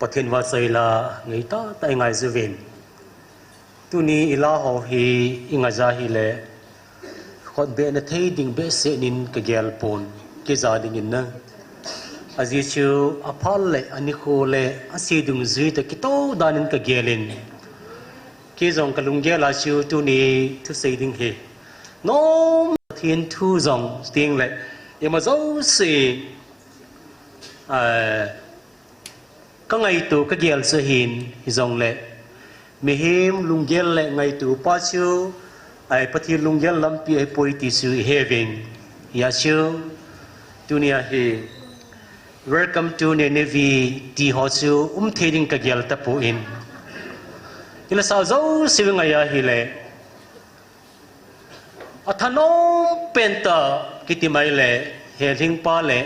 ประเทศว่าใส่ละไงตาแต่ไงจะเวนตัวนี้อิลาหูฮีอิงาจาฮีเล่คนเบนเทดิ่งเบสเซนินกะเกลปนกะจาดิ่งนะอาจิชูอภัลเล่อันนี้โคเล่อาศัยดุงจุยตะกิโตดานินกะเกลินกะจงกะลุงเกลาชูตัวนี้ทุเสดิ่งเฮน้องเทียนทูจงดิ่งเล่ยังมาเจ้าเสก็ไงตัวก็เกลเสหินฮิจงเล่มีเฮมลุงเกลเล่ไงตัวป้าชูไอ้ปฏิลุงเกลลำปีไอ้ป่วยที่สุดเฮวิงยาชูตัวนี้เฮ Welcome to Nevi di hosu theding ka gel tapu in ila sa zo siwing aya hile athano penta kitimai le heling pa le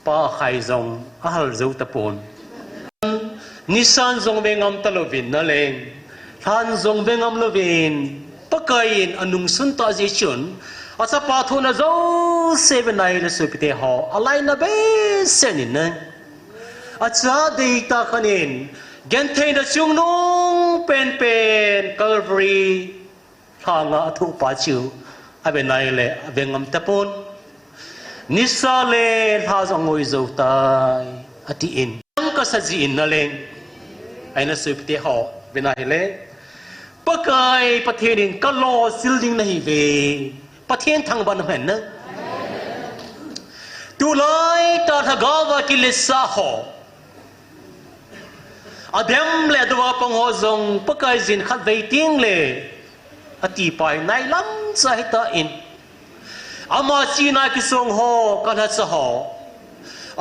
pa khai zong ahal zo tapon nisan zong bengam talovin na leng than zong bengam lovin pakain anung sun ta je chun asa pathuna zo sevenai le supite ho alai na be senin na acha de ta khanin genthei na chung nong pen calvary thanga thu pa chu abenai le abengam tapon nisa le tha zongoi zo tai ati in ka saji in na leng aina supite ho benai le pakai pathenin kalo silding na hi veประเทศทางบ้านเห็นนะดูเลยตาทกาวกิเลสาหออเดมเลดว่าปงหอจงปกายจินขัดเวทิงเลอติไปในลำใจตาอินอามาจีนาคิสงหอกันหัสหอ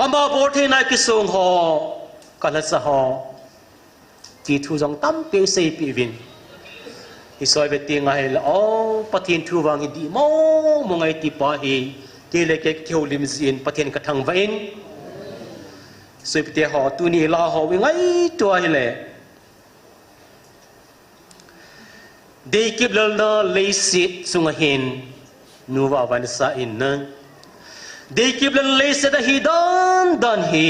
อามาโบเทนาคิสงหอกันหัสหอจีทูจงตั้มเปเซปีวินฮิซอยเวทีไงละอ๋อปะเทียนทูวังดีมองไงที่ป้าเฮเกลเกเขียวลิมซีนปะเทียนกระทังวินสวยเปียหอตัวนี้ลาหอวิไงตัวนี่แหละเด็กกิบลลเลสิตสุงหินนูว่าวันสาอินนะเด็กกิบลเลสิตฮีดันฮี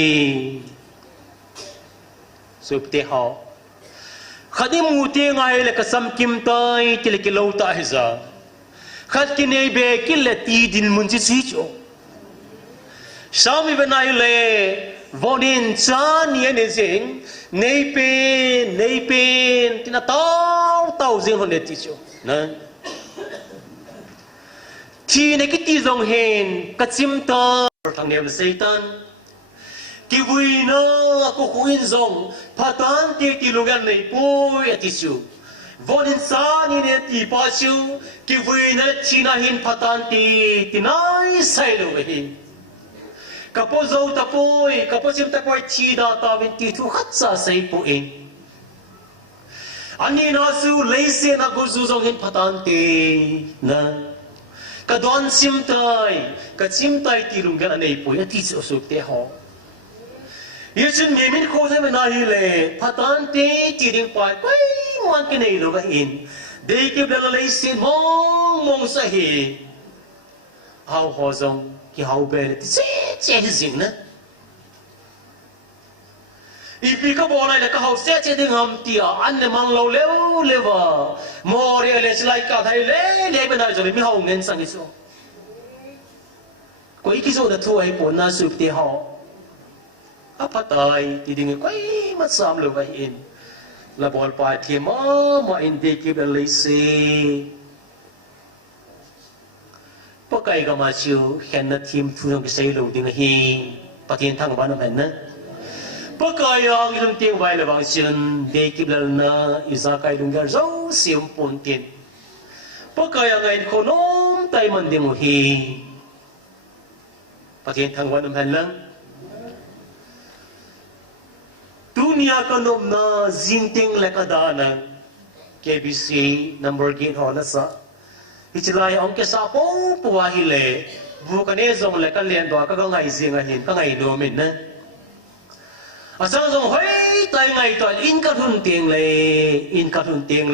สวยเปียหอขัดมูเตียงไงเลยก็สัมกิมตายที่เล็กเลวตาฮิซาขัดกินไอเบกิเลตีดินมุนจิซิโจสามีเป็นไงเลยวันนี้จานเนี่ยเนี่ยสิงเนยเป็นที่น่าเต้าสิงคนเดียวจิโจนะที่ในกิจจงเห็นกัดซิมตาทางเดียวเซตันกิวินาก็คุยซงพัฒน์ที่ลุงกันในป่วยที่สุดวันนี้สานี่เนี่ยที่ป้าชูกิวินาที่น่าเห็นพัฒน์ที่น่าใส่ลงไปกับพ่อเจ้าตาป่วยกับพ่อชิมตาป่วยที่ดาตาเป็นที่ทุกขัดสะใส่ป่วยอันนี้น่าสู้เลยเสียนักกุศลเห็นพัฒน์นะกับดอนชิมตายกับชิมตายที่ลุงกันในป่วยที่สุดเตะหอยิ่งฉันมีมิตรโคตรไม่น่าหิเลพัฒน์ที่ดิ่งไปไปมันกินไอ้ลูกเห็นเด็กเบลเลยสิมองสะเหเอาหัวจงที่เอาเบลที่เจ๊สิ่งนะอีพีก็บอกอะไรก็เอาเจ๊ดิ่งหำตีอันนี้มันเราเลวมอเรียเลสไลค์กันให้เล่เป็นอะไรจะไม่เอาเงินสังเกตก็อีกส่วนนั้นทั่วให้ผลน่าสุดที่เขาapa tay tiding ko ay masam lo kain la bol pa thi ma indicate the lisi pakai ga ma chiu khen na thim thu cái sei lo ding hi patien thang ba na men na pakai ang ilung ting vai la bang sin de kib la na isa kai lung gar zo sim pon tin pakai ang ai ko nom tai man ding hi patien thang ba na men lang dunia kanom na zinting lekadana KBC number gate hola sa ichilay ang kesa po puwahile bukane zong lekalian do ka ngai zinga hin ka ngai nomin na asang zong hoi tai ngai to in ka thun ting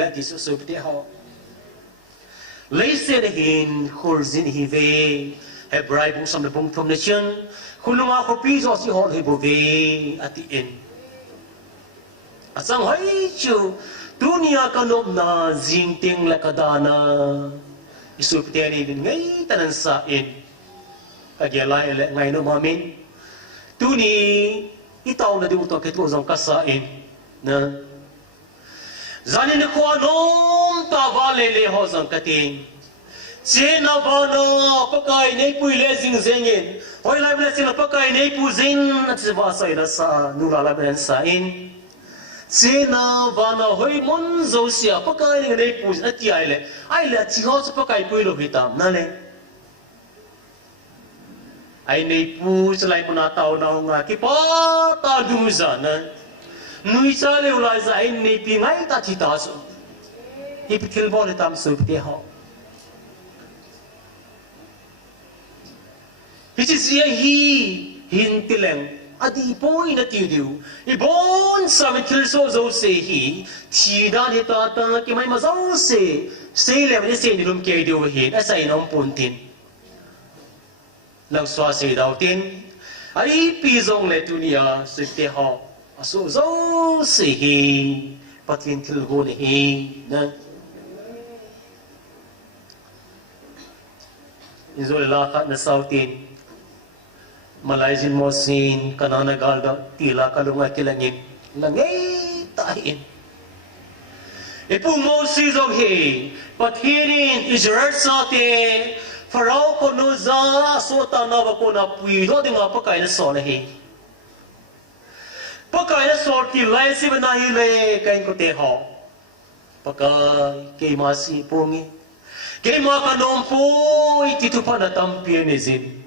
le ti su su ti ho leise de hin khurjin hi ve hebrai bung sam bung thom nation khulunga ko pi zo si hol hi bo ve ati en asang hai chu dunia kanop na jing ting la kadana isu ptiani din ngai tanan sa in agelai le ngai no mamin tuni itaw na di uto ketu zong kasa in na zanin ko anom ta vale le ho zong kating che na bana pakai nei pui le jing zengin hoi lai bla sina pakai nei pu zin at se va sai la sa nu la ben sa in che na bana hoi mon zo sia pakai nei pu ati ai le chi ho pakai pui lo hitam na le ai nei pu selai mona tau na nga ki pa ta du za na nui sa le ulai za ai nei pi ngai ta chi ta so hi pi thil bo le tam su te ho hi chi sia hi hin tileng adi poi na ti diu I bon sa mi thil so zo se hi thi da ni ta ki mai ma zo se le ni se ni lum ke diu hi a sai nom pun tin lang swa se dau tin ai pi zong le dunia se te ho aso zo se hi patin thil go ni hi na izol la khat na sautin Malaysian mosin kanana galda tila kalunga kilangin langay tahin ipu mosi zog he pathirin Israel sate farao ko nuza sota na ba ko na puido dinga pakai na so na he pakai na so ti lai si ba na hi le kain ko te ho pakai ke masi pungi ke ma kanom po ititu pa na tampien izin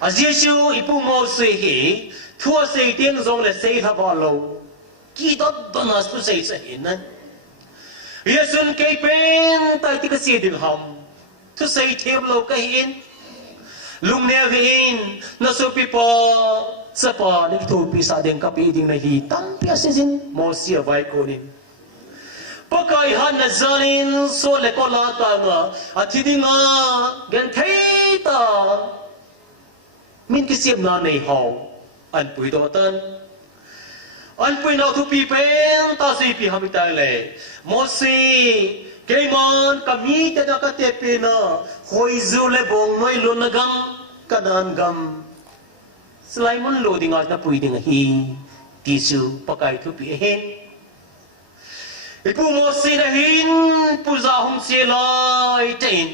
as Yeshu ipu mo se he thua se tiếng zong le se ha ba lo ki dot donas tu se se hin na Yesun ke pen tai ti ka si din ham tu se them lo ka hin lung ne hin na so pi pa sa pa ni tu pi sa den ka pi ding na hi tam pi asin mo si vai ko nin pakai han na zanin so le ko la ta nga athidinga gen thei ta min kisip na nei hau an pui do tan an pui na thu pi pen ta si pi hamita le mo si ke mon kami ta da ka te pe na hoi zu le bong noi lo na gam kanan gam slaimun lo ding na pui ding hi ti su pakai thu pi hen ipu mo si na hin pu za hum se lai tein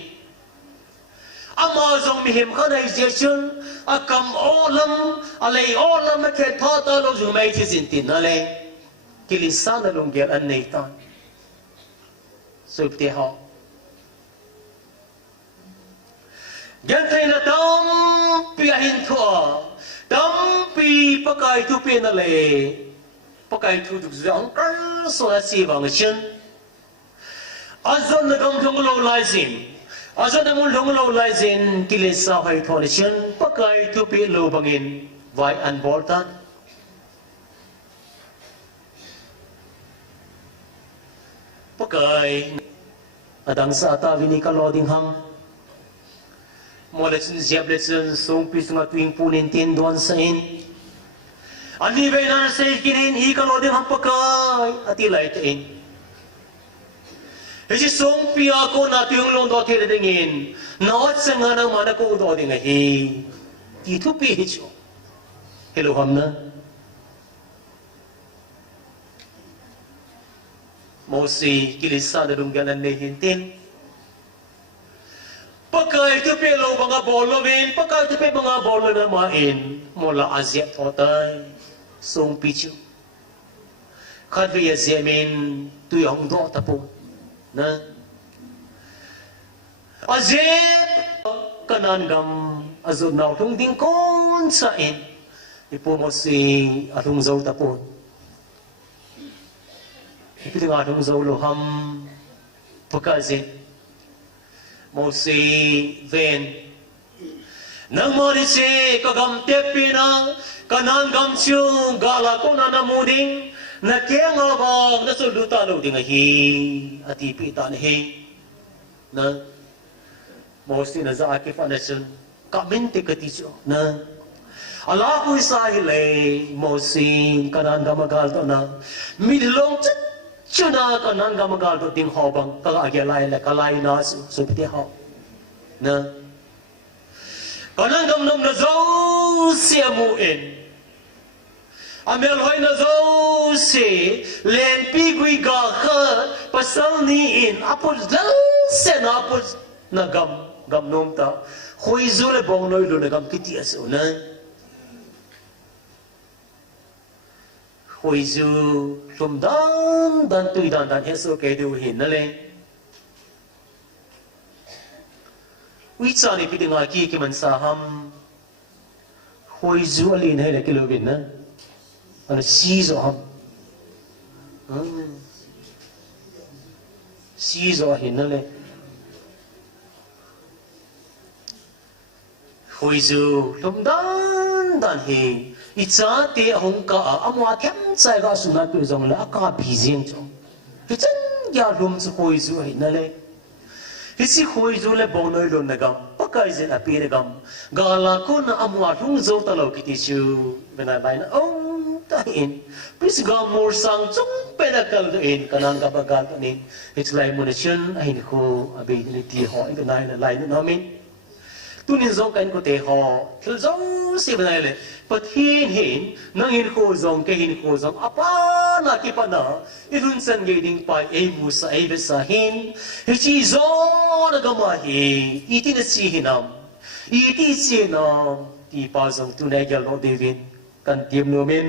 Amazon mi him organization akam olam alay olam ke thata lo ju mai thi sin tin ale kilisan long gel an nei ta sup te ho gan thai na tam pi hin thua tam pi pakai tu pe na le pakai tu du zang kar so la si bang chen azon na gam thong lo lai sin Azon amul long lo lai zin kilesa hai thonation pakai tu pi lo bangin vai an bortan pakai adang sa ta vini ka loading ham molechin jablechin song pi sunga twing punin tin don sain ani ve na se kinin hi ka loading ham pakai ati lai tin Hiji song pia ko na tuyong long do thele dingin naot sanga na mana ko do ding hi ti thu pi hi cho hello hamna mosi kilisa da dunggan ne hintin pakai tu pe lo banga bolo bin pakai tu pe banga bolo na main mola azia thotai song pi chu khad bi zemin tu yong do ta pu na azep kanan gam azun naw thung ding kon sa in ipo mo si athung zo tapon ipiting athung zo lo ham pakaze mo si ven nang mo ri se ka gam te pina kanan gam chu gala ko na namuding na kaya nga bang nasa luta lo di nga hi ati pita na hi na mostly na za akif anasun kaminti ka tiso na Allah kui sa hi le mosin kanan gamagal to na midlong chuna kanan gamagal to ding hobang ka agya lai la kalai na su pite ho na kanan gam nom na zo siamu en amel hoi na zo se len pi gui ga kha pasal ni in apol dal se na apol na gam nom ta khoi zu le bong noi lo na gam kiti asu na khoi zu lum dan tui dan eso ke du hin na le wi cha ni pi dinga ki man sa ham khoi zu ali ne le ki lo bin na ana si zo ham si zo hin na le khoi zu lum dan hi icha te hong ka amwa them chai ga suna tu jong la ka bi jing chong hi chen ya lum zu khoi zu hi na le hi si khoi zu le bon noi lon na gam pakai zen a pi na gam ga la ko na amwa thung zo ta lo ki ti chu bena bai na ta in please ga mor sang chung pe na kal do in kanang ga ba ga ni it's like munition ai ni ko abi ni ti ho ai ga nai na lai na min tu nin zong kan ko te ho thil zong si ba le pat hin nang hin ko zong ke hin ko zong apa na ki pa na ilun san ge ding pa e mu sa e be sa hin hi chi zo na ga ma hi I ti na si hinam I ti si nam ti pa zong tu na ga lo devin kan tim no min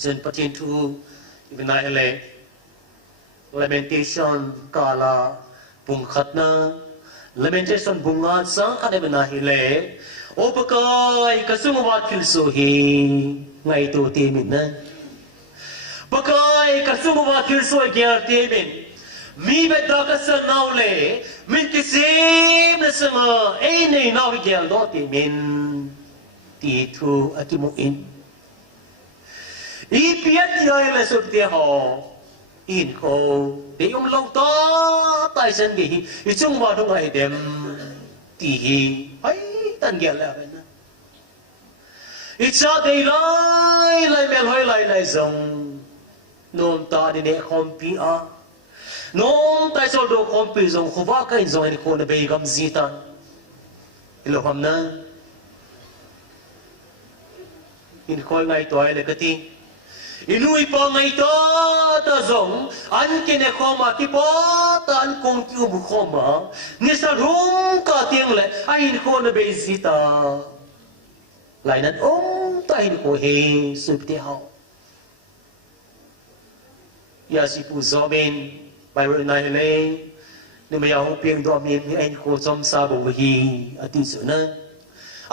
chen patin tu ibn ele lamentation kala pung khat na lamentation bunga sang kada bena hile opakai kasung wat fil so hi ngai to te min na pakai kasung wat fil so gyar te min mi bedda ka san naw le min kisim na sama ei nei naw gyal do te min ti thu akimu in I piat ya le so te ho in ko de yong lâu to tai san gi I chung wa dong ai dem ti hi ai tan gel la na I cha de lai mel hoi lai zong nom ta de ne khom pi a nom tai sol do khom pi zong khwa ka in zong ni ko na be gam zita ilo ham na in khoi ngai to ai le ka ti inui pa ngai ta zong an ke ne khoma ti pa ta an kong ki bu khoma ni sa rum ka tiang le ai ko na be zita lai nan ta in ko he sup te hao ya si pu zo ben bai ro nai le ni ma ya ho piang do mi ni ai ko som sa bo hi ati su na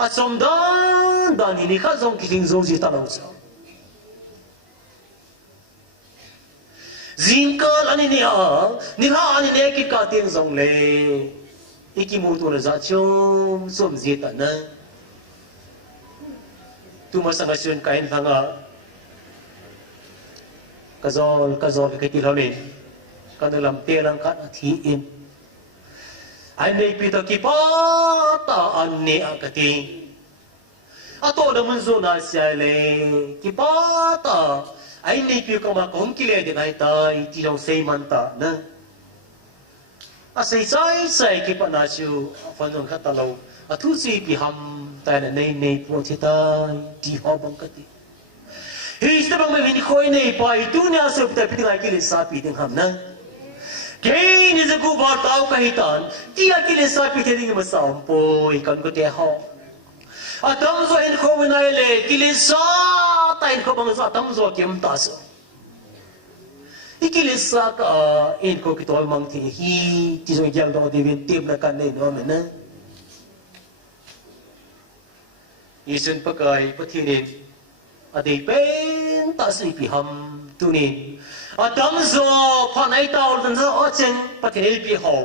a som dan ni kha zong ki ting zo ji ta lo so Zinkal ani ni nilha ani ne ki ka tiang zong le iki mu tu na za chom som zita na tu ma sang asun kain hanga kazol ke ti lamin kan lam te lang ka thi in ai nei pi to ki pa ta an ne akati ato da mun zo na sia le ki pa ta ai nei pi ko ma kong ki le de nai tai ti dong sei man ta na a sei sai ki pa na chu fan nong kha ta lo a thu si pi ham ta na nei po chi tai ti ho bang ka ti hi sta bang me ni khoi nei pai tu nya so ta pi ngai ki le sa pi ding ham na ke ni za ku ba tao ka hi tan ti a ki le sa pi te ding ma sa po I kan ko te ho a tam zo in ko nai le ki le sa ta in ko bang sa tam zo kem ta so ikilisa ka in ko kitol mang ti hi ti zo gyal do de vin tim na kan nei no me na isun pakai pathinin adei pen ta si pi ham tunin adam zo phanai taw dan zo o chen pathil pi ho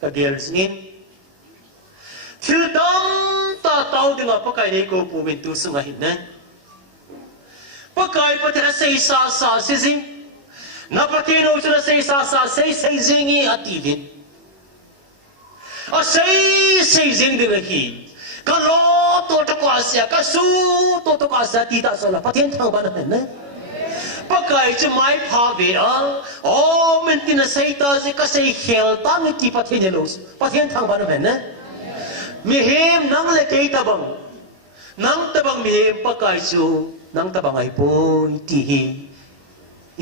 ka gel snin thil dam ta taw dinga pakai nei ko pu min tu sunga hin na pakai pathira sei sa si zing na patino sila say sa say zingi ativin a say zing din hi kalot ตัวตะกวาเสียก็สู้ตัวตะกวาเสียตีตาสละประเทศทางบ้านเห็นไหมปะไก่จะไม่พาเวรอ๋อมันตินใส่ตาจะก็ใส่เขียวตั้งที่ประเทศเยลูสประเทศทางบ้านเห็นไหมมีเหมนังเล็กตะบังนังตะบังมีเหมปะไก่จูนังตะบังไอ้ปุยที่เ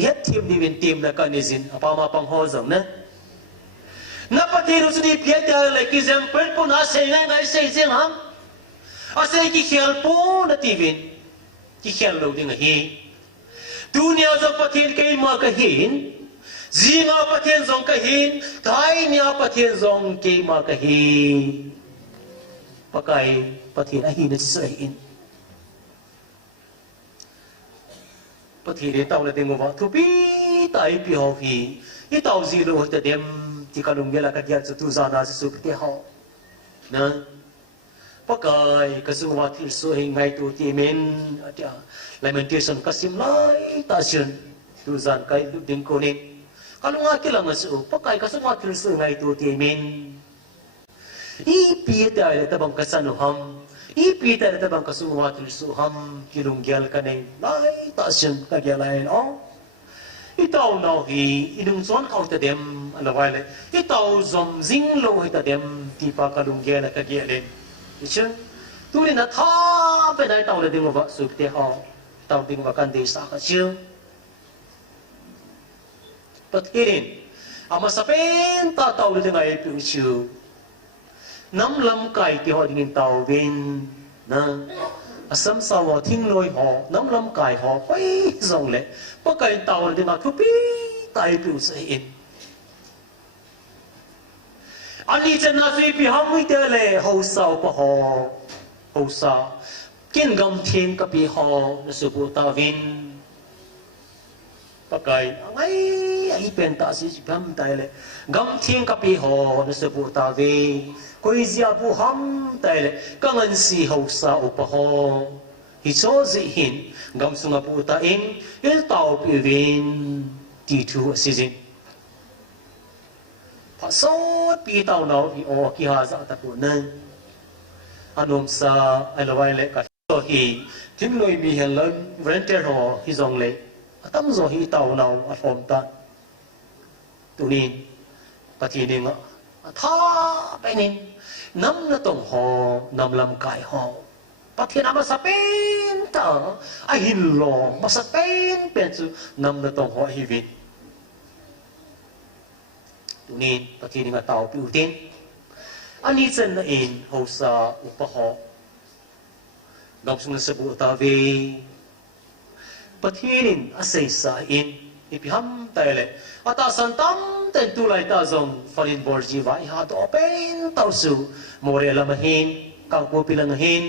ฮ็ดทีมนี้เป็นทีมแล้วก็นิสินapaมาปังหัวจังนะนับประเทศรู้สึกดีเพียงแต่เลยกิจกรรมเป็นปุ่นอาศัยไงเสียงhamอาศัยที่เขียนปุ่นทีวินที่เขียนเราดิ้งเฮดุนยาจงประเทศเกี่ยมาก็เห็นจีมาประเทศจงก็เห็นไทยเนี่ยประเทศจงเกี่ยมาก็เห็นปะไก่ประเทศอะไรนี่จะสวยอินประเทศเต่าเลยเต็มว่าทุบีตายปีหอฟีอีเต่าจีโร่จะเต็มที่กำลังเวลากันยาจะตุจานาจะสุขเที่ยวนะปะไก่ก็สุวัติสวยไงตัวที่เมนอาจารย์lamentation kasim lai tasyon tuzan kai ding konin kalunga kilang asu pakai kasuma kilsu ngai tu timin ipi ta tabang kasanuham ipi ta tabang kasuma kilsu ham kilunggyal kanai lai tasyon kagyalai no itaw no hi inung zon kau ta dem alawai le itaw zom zing lo hi ta dem ti pa kalunggyal kagyalen ichun turin na tha pe dai taw le ding wa su te ha tao định vào căn đề xã cả chưa, bất kỳ mà sắp đến ta tao được ngày biểu chiều, nắm lâm cày thì họ định tao bên, na, sắm sao họ thiên lôi họ, nắm lâm cày họ quay dòng lệ, bất kỳ tao được ngày cứ bí tài biểu sẽ anh đi chân là gì bị ham mới tới lệ hậu sao của họ, hậu sao kiến gầm thiên cấp bị họ là sự vụ ta vin bác cái ấy bên ta sẽ bám tay lệ gầm thiên cấp bị họ là sự vụ ta vin coi gia vụ ham tay lệ các anh si hậu sao của họ thì số gì hiện gầm sung vụ ta in yêu tàu bị vin tỷ thu sử dụng phát số bị tàu nào thì ở kia ra ta của nên anh ông sa anh là lệ cả hi tin loi mi hen lan volunteer ho hi zong le atam zo hi taw naw a form ta tunin pati ning tha penin nam na tong ho nam lam kai ho pati na sa pen ta a hin lo ma sa pen pen chu nam na tong ho hi vin tunin pati ning taw pi utin ani chen na in ho sa upa ho gam sung sa bu ta ve pathirin asay sa in ipiham taile ata santam ten tulai ta zong falin borji vai ha to pen tau su more la mahin kang ko pilang hin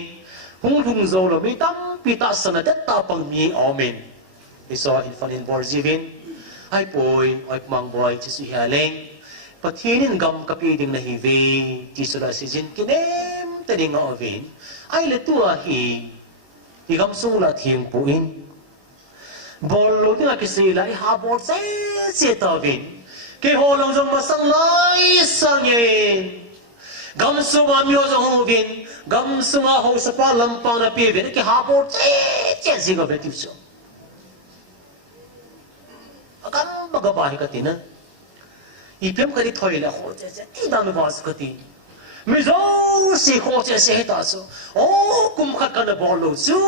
hung hung zo lo mi tam pita sana det ta pang mi amen iso in falin borji vin ai poi ai mang boy chi su haleng pathirin gam kapi ding na hi ve ti sura si jin kinem te ding o vin ai le tua hi gam sung la thieng puin bol lo tinga kisi lai ha bol se ta vin ke ho long jong ma sang lai sang ye gam sung ma myo jong ho vin gam sung ma ho sa pa lam pa na pe vin ke ha bol che si go be ti so agam baga ba hi ka ti na i pem ka di thoi la ho che ti da me bas ka ti mi zo si ho che se ta so oh kum khat ka na bol lo su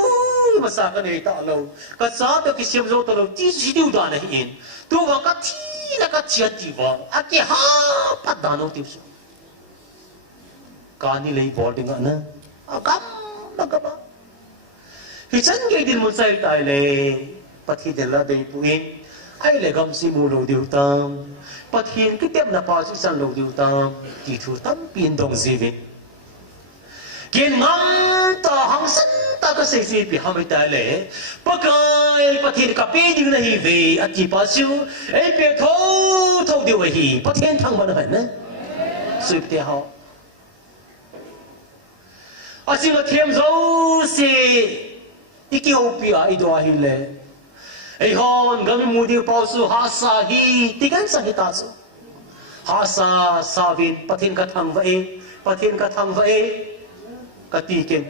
ma sa ka nei ta lo ka sa to ki sim zo to lo ti si tu da na hin tu wa ka thi la ka chia ti wa a ke ha pa da no ti so ka ni lei bol ding na a kam ba ka ba hi chan ge din mu sai tai le pa thi de la dei pu in ai le gam si mu lo diu tam pat hin cái tem na pa si san lo diu tam ti thu tam pin dong zi vin kiên ngam ta hang san ta ka sei si pi ham ta le pa kai pat hin ka pe ding na hi ve a ti pa siu e pe tho tho diu hi pat hin thang ma na na suy te ha a si ma thêm zo si Ethiopia i do hi le ai hon gami mudi pau su ha sa hi tigan sa hi ta su ha sa vin pathin ka thang va e ka ti ken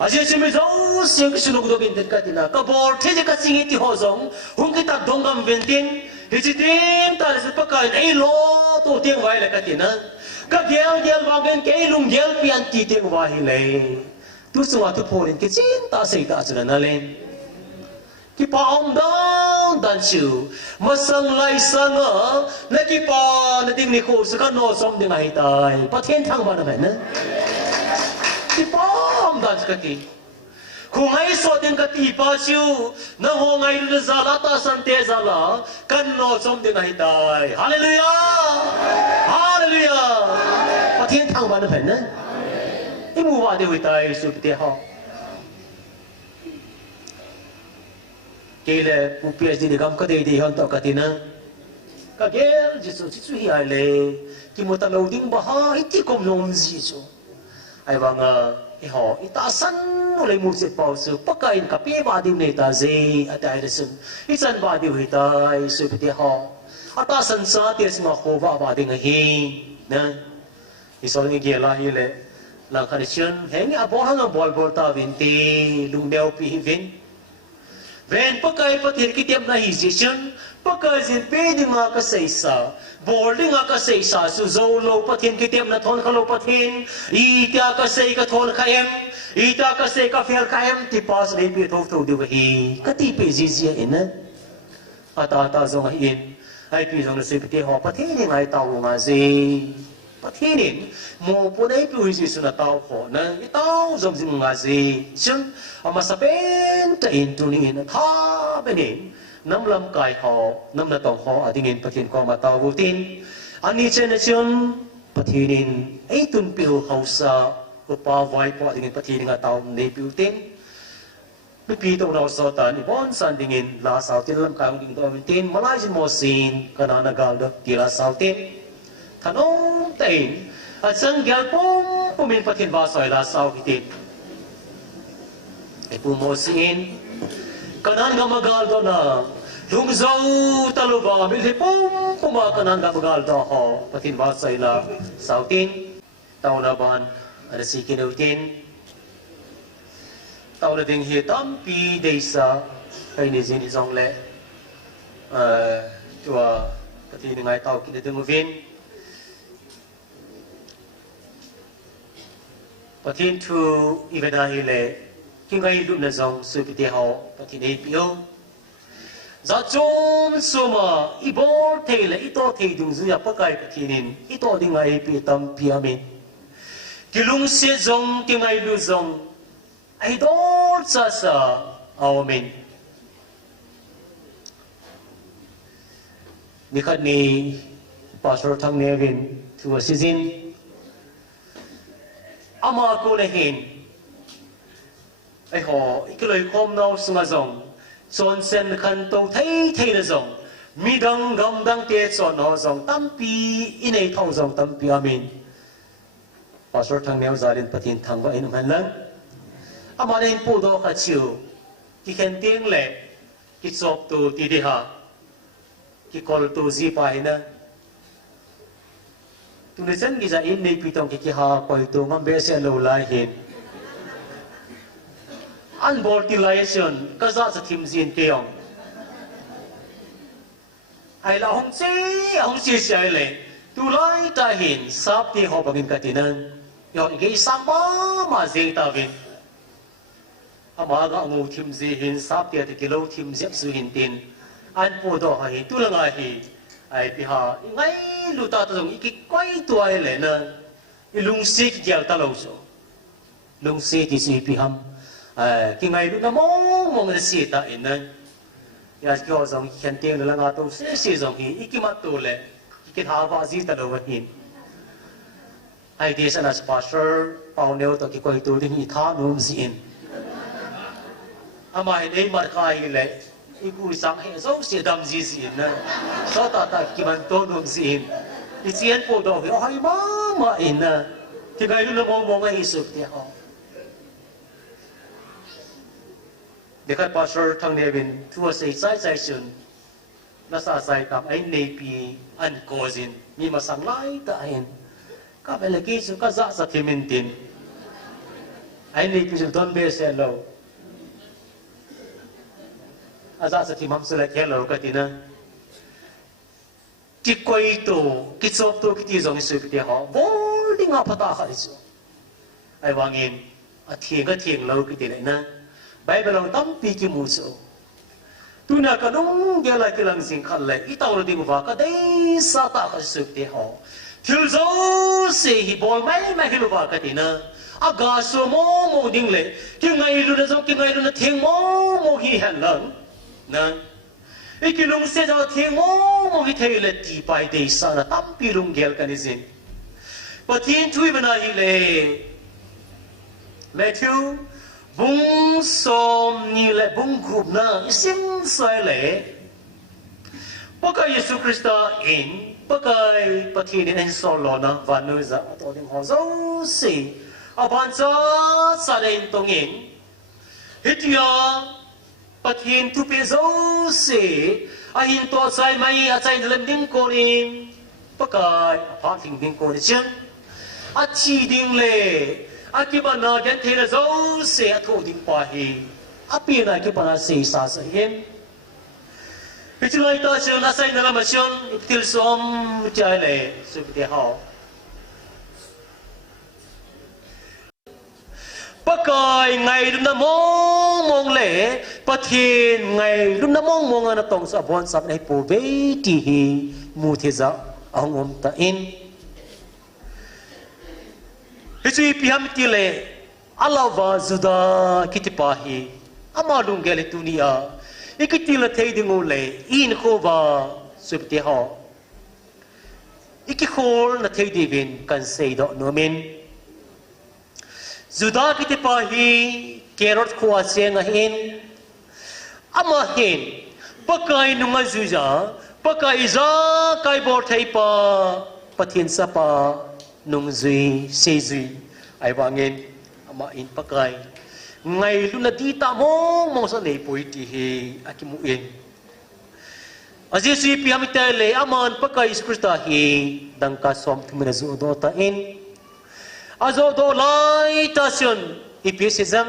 aje chimi zo sing sunuk do bin ka tina ka bor the je ka singi ti ho zong hung kita dongam bentin hijitim ta se pa ka ei lo to tiang vai la ka tina ka gel wa gen ke lung gel pian ti tiang wa hi le tu suwa tu porin ke chin ta sei ta chuna na len ki pa om dang dan chu masang lai sanga na ki pa na ding ni ko sa ka no som ding ai tai pa thiên thang ba na ba na ki pa om dan ka ti kung ai so ding ka ti pa chu na ho ngai lu za la ta san te za la kan no som ding ai tai hallelujah hallelujah pa thiên thang ba na ba na i mu wa de wi tai su te ha kể là một PhD để gam cái đây thì hoàn toàn cái tin á cái ghé Giêsu Giêsu hi ai lệ khi một tàu đinh bao ha ít thì cũng nôm Giêsu ai vâng họ ít ta sẵn lấy một chiếc bao sự bất cái cà phê ba điều này ta gì ở đây là sân ít sân ba điều hi ta sự bị họ ở ta sân sa tiền mà khô ba điều này hi nè thì sau này kia là hi lệ là khai chân hẹn à bỏ hàng bol ta vin ti lung đeo pi vin ven pakai patir kitiam na hisition pakai zin pe dinga ka seisa boarding ka seisa su zolo patin kitiam na thon khalo patin ita ka sei ka thon khaem ita ka sei ka fel khaem ti pas le pi thok thok de hi ka ti pe zizia ina ata zong in ai pi zong se pe ho patin ni ngai tau nga zi patin mo po dai pi zi su na tau ho na i tau zong zing nga zi chun ama sa pen ta in tu ni na tha benin nam lam kai ho nam na tong ho adingin patin ko ma tau butin ani chen chun patinin ai tun piu hausa upa vai po adingin patin nga tau nei piu tin mi pi to na so ta ni bon san dingin la sau tin lam kang ding to tin malai jin mo sin kana na gal do ti la sau tin thanong tin a sang gyal pom pumin patin ba soi la sau hitin Pumosin kanan nga magal do na lungzaw taluba milhi pum puma kanan nga magal do ho patin ba sa ila sautin tao na ban ada si kinutin tao na ding hitam pi desa kay ni zin izong le tua patin ngay tao kinadung uvin patin tu ibadahi le khi ngay lúc nào dòng sự bị họ và thì này biểu za chom suma ibo thei la ito thei dung zu ya pakai pathinin ito ding ai pi tam pi amin kilung se zong ki ngai lu zong ai dor sa sa amen ni khat ni pastor thang nevin thua season ama ko le hin ai họ cái lời khom nâu sung a zong chọn sen khăn tàu thấy là zong mi dang gam dang te chọn nó zong tam pi in ai thong zong tam pi amin pastor thang neo zalin patin thang va in man lang ama len pu do kha chiu ki khen tiếng le ki chop tu ti di ha ki kol tu zi pa ina tu ne chen gi za in nei pi tong ki ha koi tu ngam be se lo lai hin unvoltilation kaza sa thim zin keong ai la hong si sai le tu lai ta hin sap ti ho bagin katinan yo ge sam ma zeng ta vin ama ga ngu thim zi hin sap ti kilo thim zep su hin tin an pu do ha hi tu la nga hi ai pi ha ngai lu ta ta jong iki koi tu ai le na ilung si ki gyal ta lo so lung si ti si pi ham khi ngày lúc nó mong người xì ta in này, ya cho rằng hiện tiền là ngã tu xì rằng hi, iki mat tu le, iki thao va gì ta đâu vậy hin, ai đi sang as pastor, bao nhiêu ta ki coi tu đi hi thao nôm zin, ama đây mặt khai le, iku sang he zo xì đam gì zin này, so ta ki man tu nôm zin, đi xiên po đâu hi, ai ma in na, khi ngày lúc nó mong ai sụp thì họ dekat pastor thang nevin thua sei sai sun na sa sai kam ai nei pi an kozin mi masang lai ta hin ka bele ki su ka za sa thimin tin anh này cứ don bê xe lâu aza sa timam sula kia lâu cái gì nữa cái quay tổ cái chọc tổ cái gì giống như cái họ vô đi ngáp phát ta khai số ai vangin thiền lâu cái gì này nè Bible lâu tâm pi cái mù số tu na cái nông cái lại cái lần sinh khăn lại ít tàu đi ngủ cái đấy sa ta khai số cái họ thiếu dấu sĩ hi bol mấy hi lova cái gì nè aga số mô đinh lệ cái ngày luôn là thiền mô hi hẹn lần nè cái lùng xe cho thiền mô hi thấy là tỷ bài đấy sa là tâm pi lùng gel cái gì và thiên chui bên này lệ Matthew bung som như lệ bung group na xin sai lệ bất cứ Giêsu Christa in bất cứ bất thiên đến anh solo na và nơi ra tôi đem họ dấu xì ở ban cho sa đến tông in hết ya bất thiên tu bị dấu xì anh in to sai mai ở sai lên đinh cô in bất cứ phát hình đinh cô đi chân chỉ đinh lệ cái bạn nào đến thế là dấu sẽ thu đinh qua hi bây này cái bạn nào sẽ sa sa hiền bây giờ ta sẽ là sai là mà xem tiêu xóm trái lệ sự việc họ bất cứ ngày lúc nào mong lệ bất thiên ngày lúc nào mong anh tổng sa bon sa này phù vệ thì mu thế giờ ông ta in Hicui piham tile alawa zuda kitipahi amalung gele dunia ikitila thei dingole in khova subti ho ikikhol na thei divin kan sei do nomin zuda kitipahi kerot khwa senga hin ama hin pakai nunga zuja pakai za kai bor thei pa pathin sapa nung duy xây duy ai vangin ama in pakai ngày lúc na đi ta mong sa nei poi ti he akimu in Giêsu pi hamite le aman pakai Krista hi dangka som thumena zu do ta in azo do lai ta sion episism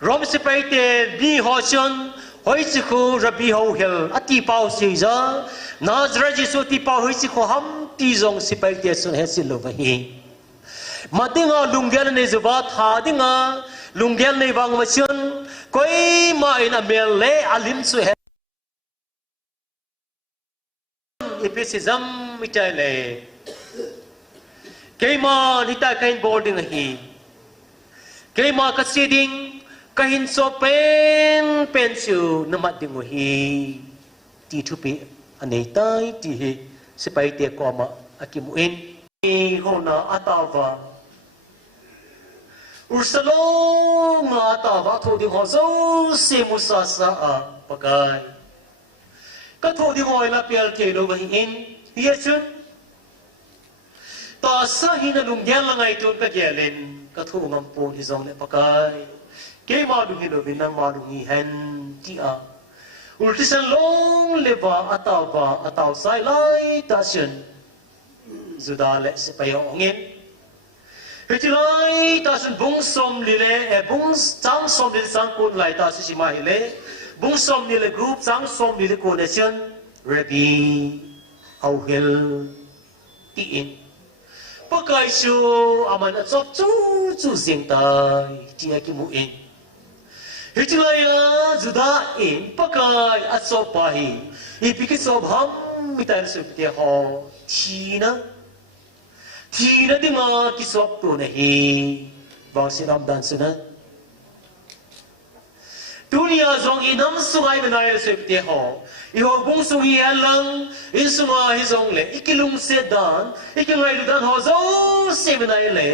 rom sepaite bi hosion hoi chi khu rabi ho hel ati pau si za nazra Giêsu ti pau hoi chi khu ham ti zong sipai te sun he sil lo hi madinga lunggel ne zuba tha dinga lunggel ne wang ma chun koi ma ina mel le alim su he episism mitai le keima nita kain boarding hi keima ka siding kahin so pen su namat ding hi ti thu pi anei tai ti hi sipai te ko ma akimuin hona atawa ursalo ma atawa tho di ho zo se musa sa a pakai ka tho di hoi la pial te lo hi in yesu ta sa hin lung gel la ngai ton ka gelen ka tho ngam po hi zong le pakai ke ma du hi lo bin nang ma du hi hen ti a ultisan long leva ataw sai lai ta sion zuda le se pa yong ngin heti lai ta sun bung som li le bung chang som li sang kun lai ta si ma hi le bung som ni le group chang som ni le connection rebi au hel ti in pakai su aman chop chu sing tai ti ki mu in Hicilaya juda in pakai atsopahi ipikisop ham mitan supte ho tina dinga kisop to nahi bang sinam dan suna dunia zong inam sungai benai supte ho iho bung sungi alang in sungai hizong le ikilung sedan ikilai dan ho zo se benai le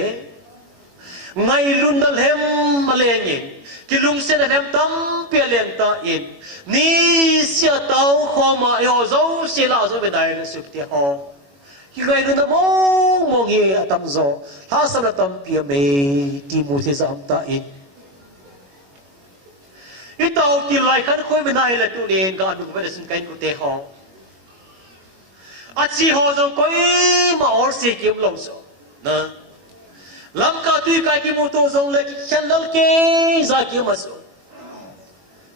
ngai lun dal hem malengin kilung sen hem tam pialen ta in ni sia tau khoma yo zo se la zo be dai su ti ho ki gai na mo ngi atam zo ha sa na tam pi me ti mu se zam ta in i tau ti lai kan khoi be nai la tu le ga du be sun kai ku te ho a chi ho zo koi ma or se ki lo so na lam ka tui kai ki mu to zong le ki channel ke za ki ma so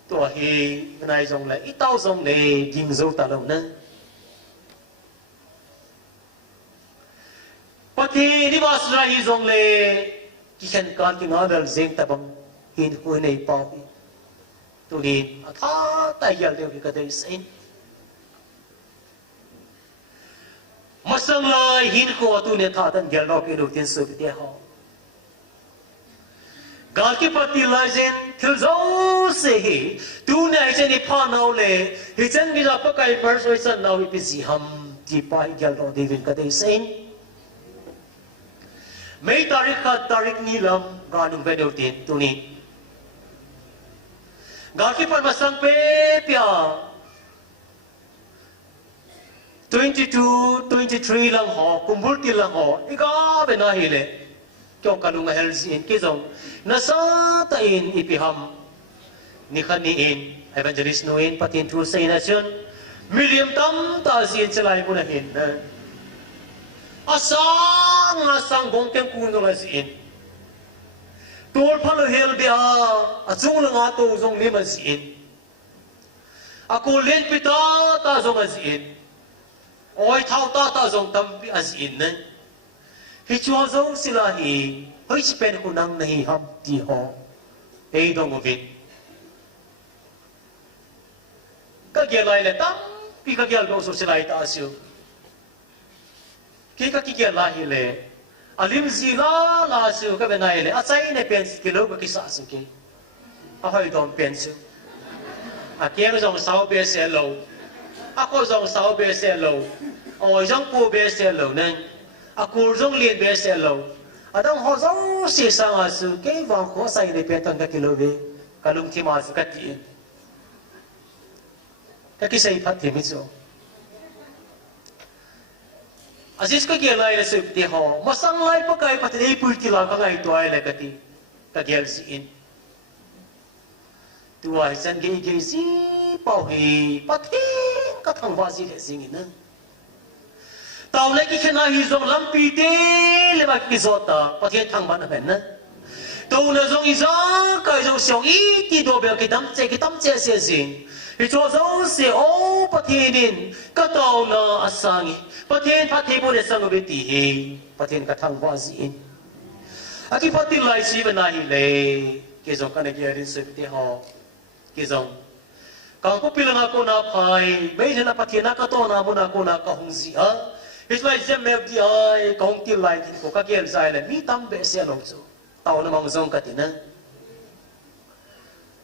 to hi nai zong le i tao zong le ging zo ta lo na pati ni ba sra hi zong le ki khan kan ki nga dal zeng ta bang hin hu nei pa tu hi a tha ta yal de ka dei sein masang lai hin ko tu ne tha tan gel no ki lu tin su ti ho gal ki pati lai zen thil zo se hi tu ne ai ni pha nau le hi chen gi ja pa kai per soi san nau pi si ham ti pa gel no de vin ka dei sein mấy tarik ni lam ranung ve tin tu ni gal ki par masang pe pya 22, 23 lang ho, kumbulti lang ho, ikaw benahile. Kyo kalung helsin kizong nasa tain ipiham ni kaniin evangelist nuin patin tu sa inasyon William tam tasin selai munahin. Asang gongkeng kuno lasin. Tol palo hel dia asung lang ato zong lima sin. Ako len pita ta zong asin. Oi thao ta zong tam pi asin ne. Hi chua zong sila hi hoi pen ko nang nahi ham ti ho. Ei dong ovit. Ka gelai le tam pi ka gel dong so sila ita asyo. Ki ka ki gelai le alim zila la asyo ka benai le asai ne pen kilo ka kisa asyo ke. A hoi dong pen su. A kieng zong sao be se lo. Ako zong sao be se lo. Oi zong po be se lo neng. Ako zong lien be se lo. Adang ho zong si sang asu ke wang ko sai ne pe tang ka kilo be. Kalung ti ma su ka ti. Ka ki sai phat ti mi so. Asis ka ge lai le su ti ho. Masang lai pa kai pat dei pu ti la ka ngai to ai le ka ti. Ka gel si in. Tu ai san ge si pao hi pathin ka thang wa si le sing in. Tao lấy cái khăn hi zong lam pi te le ba ki zota pathian thang ban ben na tao na zong i za kai zong xiong i ti do be ki tam che se sing hi cho zong se o pathian ka tao na asangi pathian phathi bo le sang be ti hi pathian ka thang wa si in aki phathi lai si ba na hi le ke zong ka ne ki rin se te ho ke zong kang ko pilang ako na phai be na pathian ka to na mo na ko na ka hung si ha. It's like them have the eye, kong til like in Kokakil Island, me tam be se long so. Tao na mang zong katina.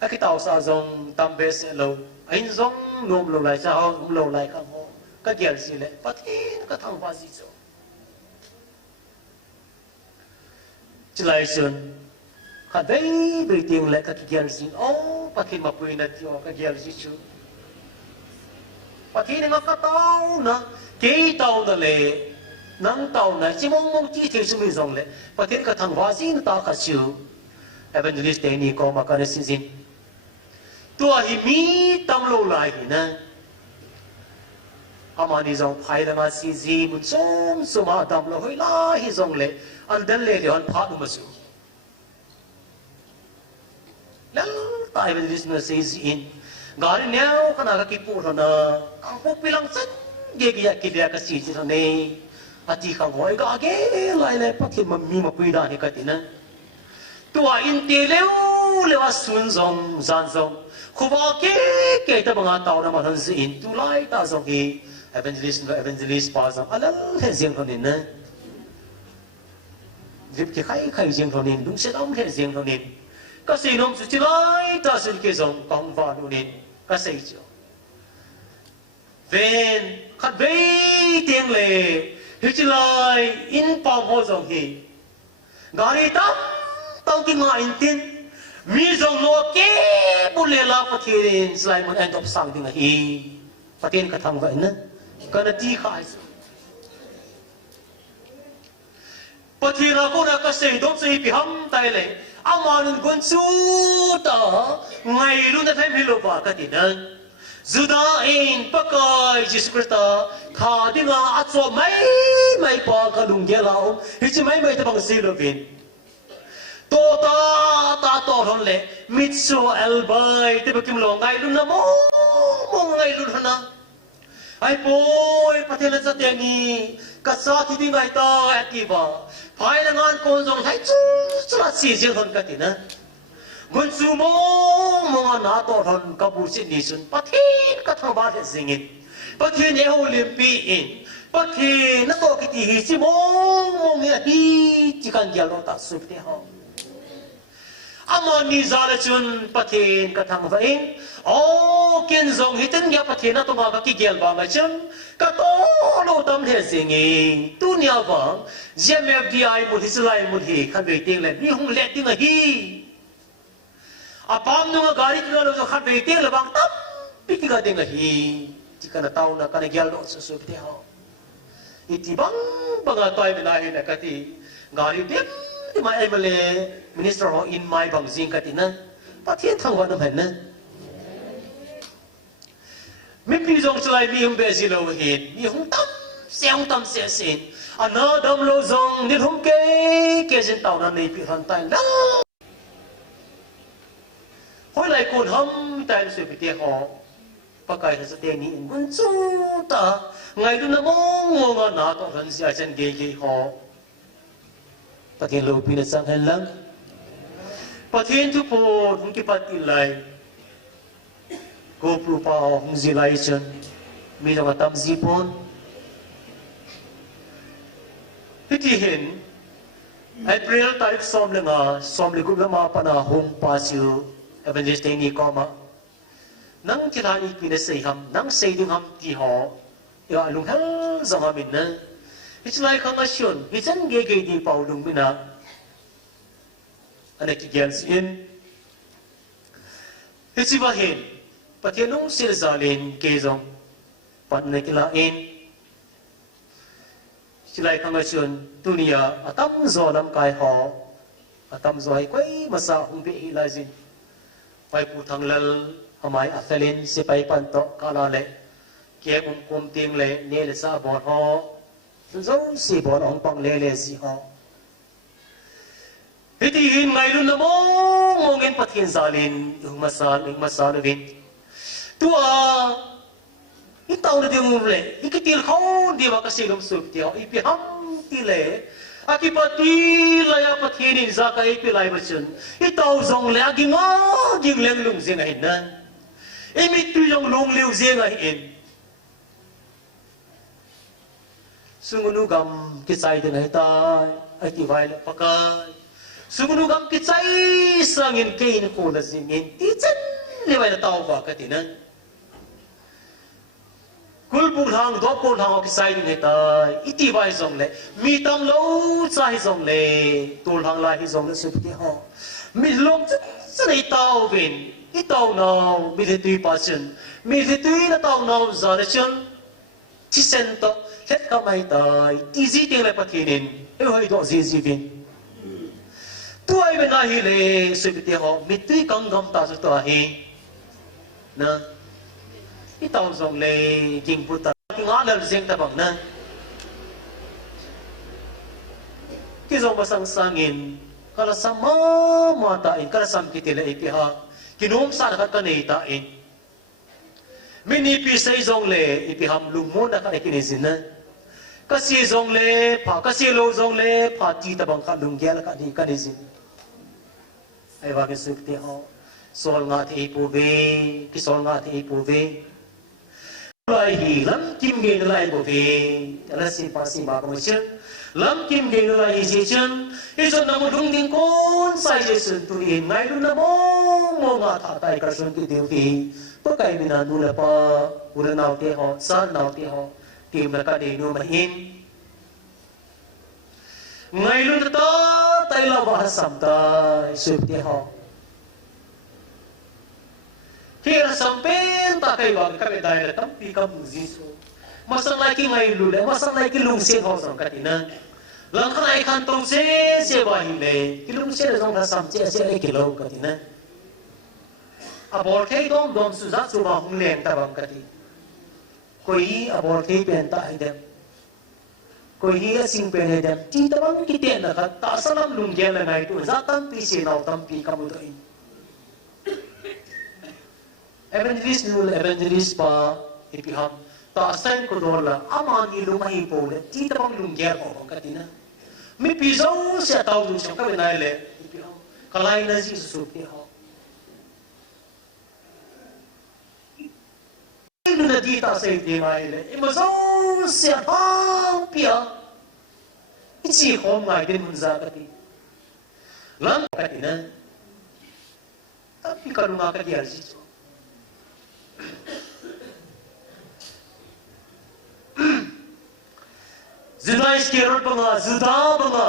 Aki tao sa zong tam be se lo. Ain zong nom lo lai sa lo lai ka mo. Ka gel si le, patin ka thang ba si so. Chilai sun. Ka dei briting le ka gel si. Oh, patin mapui na tio ka gel si chu. Patin nga ka tao na. Cái tàu đó lệ nắng tàu này chỉ mong chỉ theo sự mình lệ và thế cái thằng hoa xin ta cả chịu evangelist này có mà cái gì gì tua hi mi tâm lâu lại thì nè ama ni dòng phải là mà gì một trong số mà tâm lâu hơi lại hi dòng lệ anh đến lệ thì anh phát được mà chịu lắm tại evangelist nó say gì gari neo cái nào cái phụ nó ang phụ bilang sắt Gaya kaya kasi sila ne ati kang hoy ga ge lai lai pati mami mapui da ni katina tua inteleu lewa sun zong zan zong khuba ke ta banga taw na ma than in tu lai ta zong hi evangelist pa zong alal he jeng thon na jip ki khai jeng thon in dung se dong he jeng thon in ka si nom su chi lai ta sil ke zong kong va nu nin ka sei cho ven khát vây tiếng lệ hít lại in bao hồ dòng hi gari tam tao kinh ngại in tin mi dòng lo ke bule la pathirin slai mon end up sang ding hi pathin ka thang vậy nè kana ti khai pathira ko na ka sei dom sei pi ham tai le aman gun su ta ngai lu na thai hilo ba ka ti nan Zudain pakai Jesus Christa khadinga atso mai pa kalung gelao hichi mai tabang silovin to ta to hon le mitso albai te bakim lo ngai lu na mo ngai lu na ai poi pathela sa tengi ka sa thi ding ai ta atiba phai na ngan kon jong hai chu chula si je hon ka tina gun su mo na to hon ka bu si ni sun pathin ka thang ba the singit pathin e olympi in pathin na to ki ti hi si mo nge hi chi kan gyal ro ta su te ho amon ni zala chun pathin ka thang va in o ken zong hitin ya pathin na to ma ka ki gyal ba ma chun ka to lo tam the singi tu nya ba GMFDI mu hi slai mu hi khan be ting le ni hung le ting a hi apam nu gari tu lo khan be ting le bang tap pi ki ga ting a hi chi kana tau na kana gyal do su su te ho iti bang banga toy me na hi na ka ti gari dem ti mai ai male minister ho in mai bang jing ka ti na pathin thang wa na man na mi pi jong chlai mi hum be ji lo hin mi hum tam seong tam se sin ana dam lo zong ni hum ke jin tau na nei pi ran tai la hoi lai kon hum tai su pi te ho pa kai na sa te ni in gun chu ta ngai lu na mong na to ran sia chen ge ho pathin lo pi na sang han lang pathin tu po hum ki pat ti lai ko pru pa hong zi lai chen mi lo tam zi pon hiti hin April tarik som le nga som le gup ma pa na hong pa siu evangelist ni ko ma nang tilani pi na sei ham nang sei ding ham ti ho ya lung hal zong ha min na it's like khang asion hi chen ge di pau lung mina ana ki gyal sin hi chi ba hin pathenung sil zalin ke zong pat na kila in silai khang asion dunia atam zo lam kai ho atam zo ai kwai masa hung be hi la jin pai pu thang lal amai athalin se pai pan to kala le ke kum ting le ne le sa bon ho zo si bon ong pang le si ho hiti hin ngai lu na mong en pathin zalin ung masal vin tua itau na ding le ikitil khon di wa ka silum sup ti ho ipi ham ti le akipati laya pathin in za ka ipi lai bachun itau zong le aginga ging leng lung zeng ai nan imi tu yong lung liu zeng ai in sungunu gam ki chai de ngai tai ai ti vai le pakai sungunu gam ki chai sangin ke in ko la zingin ti chen le vai la tau ba ka ti nan kulpung hang do pon hang ki sai de ngai tai iti vai zong le mi tam lo chai zong le tul hang la hi zong le su ti ho mi long sai tau vin i tau no mi le tui pa chen mi le tui na tau no za le chen ti sen to let ka mai tai ti zi te le pathinin e hoi do zi vin tu ai ben na hi le su ti ho mi tui kang gam ta su to hi na i tau zong le king puta ki nga le zeng ta bang na ki zong basang sangin kala sama mata in kala sam ki te le ipi ha kinom sa na ka nei ta in mini pi sei zong le ipi ham lung mo na ka ikinizin na kasi zong le pa kasi lo zong le pa ti ta bang ka lung gyal ka ni ka nizin ai wa ke suk te ho sol nga thi pu ve ki sol nga thi pu ve lai hi lam kim ge lai pu ve ala si pa si ma ko chen lam kim ge lai hi ji chen i zon na mo dung ding kon sai je sun tu in ngai lu na mo nga tha tai ka sun ti ding fi to kai mi na nu la pa ur nau te ho sa nau te ho tim la ka de nu ma hin ngai lu ta tai la ba sam ta su te ho kira sampen ta kai wa ka be dai la tam pi ka mu ji so masang lai ki ngai lu le masang lai ki lung sen ho sang ka ti na lang khai khan tong se ba hi le ki lung se la jong ka sam che se le ki lo ka ti na abor thei dom su za su ba hung leng ta bang ka ti koi abor thei pen ta ai dem ko hi sing pe ne dem ti tabang ki te na kha ta salam lung gen la ngai tu za tam pi se nau tam pi kamu to in evangelist pa ipiham ta san ko dola amani lumai po le ti tabang lung gen ko ka tina mi pi zo sia tau du so ka benai le ipiham kalai na ji su pe ho na di ta sai de mai le ima zo sia pang pia ichi khom ngai den mun za ka ti lam ka ti na tapi kalau ngaka dia ji so zinai skero panga zuda panga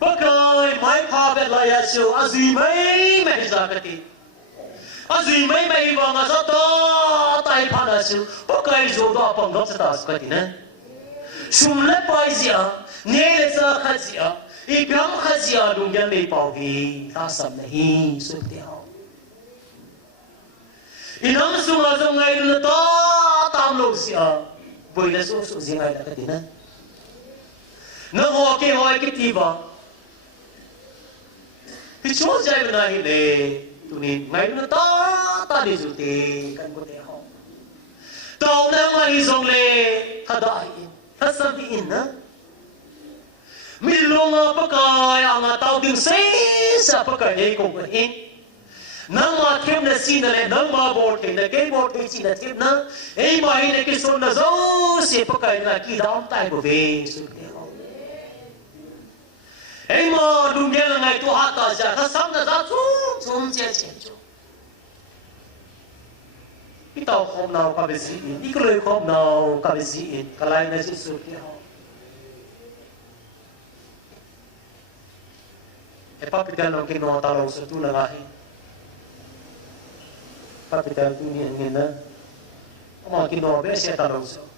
pakai mai pha bet la ya so azui mai mai za ka ti azui mai mai wa nga sa ta tai pha na su pakai zo da pang gap sa ta ka ti na sum le pai zia ne le sa kha zia i byam kha zia dung yan le pau vi ta sam nahi su te ho inam su ma zo ngai na ta tam lo sia boi la su su zi ngai la ka ti na na ho ke hoi ki ti ba hi cho jai na hi le tu ni ngai na ta ta di su te kan ko te ho tao na mai zong le tha dai tha sam bi in na mi long a pa kai anga tao ding sei sa pa kai ei ko ko in nang ma them na si na le nang ma bor ke na ke bor ke si na them na ei ma hi ne ke son na zo se pa kai na ki daum tai ko ve su te ho ei ma dung ge la ngai tu ha ta ja tha sam na za chu chung che chen chuพี่ตาคอมนาวกับเสียนนี่ก็เลยคอมนาวกับเสียนกลายในที่สุดที่เขาไอ้ป้าพิจารณากินนอตาเราสุดทุนอะไรป้าพิจารณาตัวนี้เงินนะมากินนอเบสเสียตาเราสุด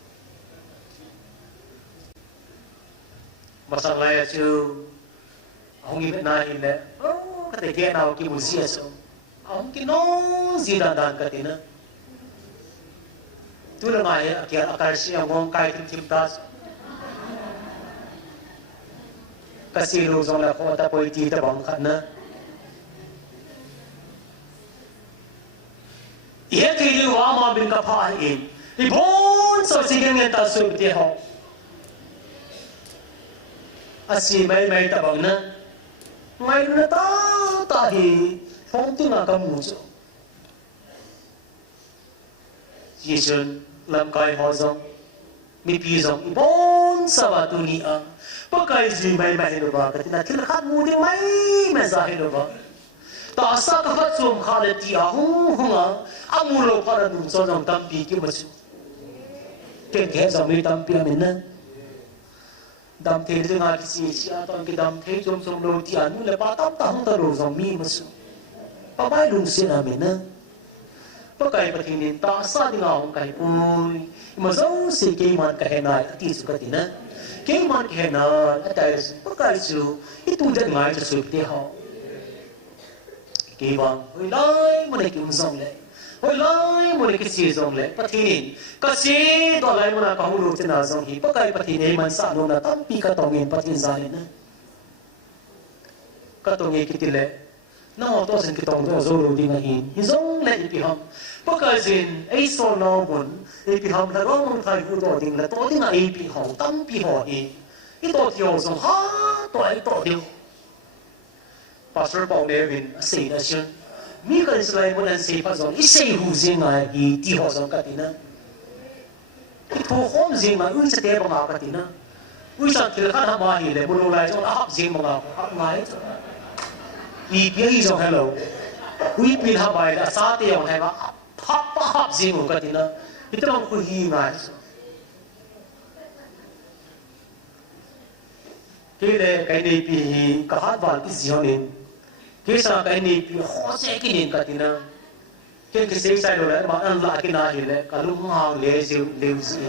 มาสั่งอะไรจู่ห้องนี้เป็นนายเลยโอ้ก็แต่แกนาวกินมุสีสุดห้องกินนอจีดันดันกันทีนะtu la mai akar si ngong kai tim tas kasi ro zong la ko ta poi ti ta bang khan na ye ti li wa ma bin ka pha in i bon so si gen ta su ti ho asi mai mai ta bang na mai na ta hi phong tu na ka mu so Yesun lam kai ho zong mi pi zong bon sa wa tu ni a pakai ji mai mai no ba ka tina thil khat mu ding mai ma za he no ba ta sa ka khat sum kha le ti a hu hu a amu lo pha ra nu so zong tam pi ki ma su ken ke zong mi tam pi a men na dam the de nga ki si si a ton ki dam the som som lo ti a nu le pa tam ta hung ta ro zong mi ma su pa bai lung sin a men na pakai patinin ta sa di ngawang kai pui ma zo se ke man ka henai ati su ka tina ke man ka henai atai su pakai su itu jan ngai su su te ho ke bang hoi lai mo ne ki zong le hoi lai mo ne ki si zong le patinin ka si do lai mo na ka hu ru te na zong hi pakai patinin man sa no na tam pi ka tongin patin za le na ka tongi ki ti le na ho to sen ki tong to zo ru di na hin zong le pi ham pakai sin ai so no bun ai pi ham la ro mong thai hu to ding la to ding ai pi ho tam pi ho hi i to tio song ha to ai to dio pastor Paul Nevin say na siya mi ka islay mo nan say pa zong i say hu zing ai i ti ho zong ka tina i to hom zing ma un sa te ba ma ka tina un sa til kha ha ma hi le bu lo lai zong hap zing ma ha ngai i pi hi zong hello ui pi ha bai da sa te yong hai ba hap zing ka tina ito ang ko hi ngai kile kai nei pi ka hat wal ki zionin kisa kai nei pi ho se ki nin ka tina ke ki sei sai lo la ma an la ki na hi le ka lu ma le ziu le zi